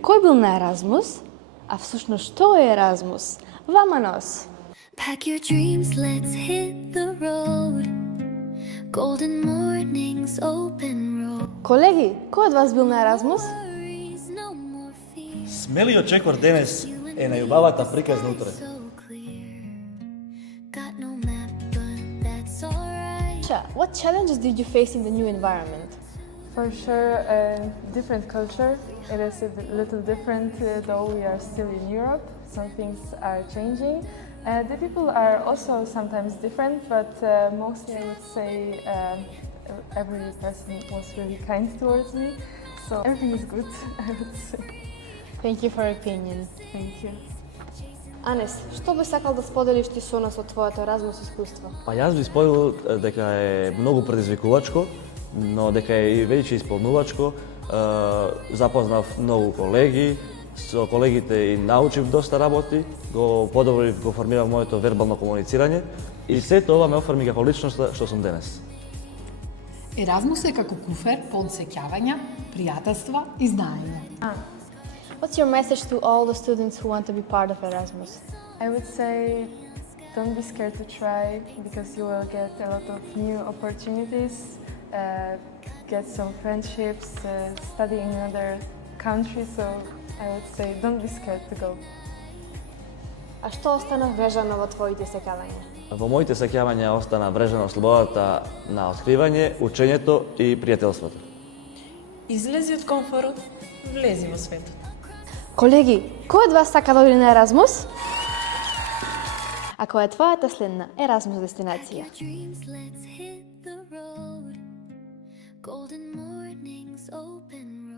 Кој бил на Еразмус? А всушност што е Еразмус? Ваманос! Pack your dreams, let's hit the road. Golden mornings, open road. Колеги, кој од вас бил на Еразмус? Worries, no more fear. Смелиот чекор денес е најубавата приказна утре. So clear. Got no map, but that's alright. What challenges did you face in the new environment? For sure, a different culture. It is a little different, though we are still in Europe. Some things are changing. The people are also sometimes different, but mostly I would say every person was really kind towards me. So everything is good, I would say. Thank you for your opinion. Thank you. Анес, што би сакал да споделиш ти со нас од твоето Еразмус искуство? Па јас би споделил дека е многу предизвикувачко, но дека е и веќе исполнувачко. Запознав многу колеги, со колегите и научив доста работи, го подобрив, го формирав моето вербално комуницирање и сето ова ме оформи како личноста што сум денес. Еразмус е како куфер полн сеќавања, пријателства и знаење. What's your message to all the students who want to be part of Erasmus? I would say don't be scared to try because you will get a lot of new opportunities, get some friendships, study in another country, so I would say don't be scared to go. А што остана врежано во твоите сеќавања? Во моите сеќавања остана врежано слободата на откривање, учењето и пријателството. Излези од комфорот, влези во светот. Колеги, кој од вас сака да оди на Еразмус? А која е твојата следна Еразмус дестинација? Your dreams, let's hit the road. Golden mornings, open road.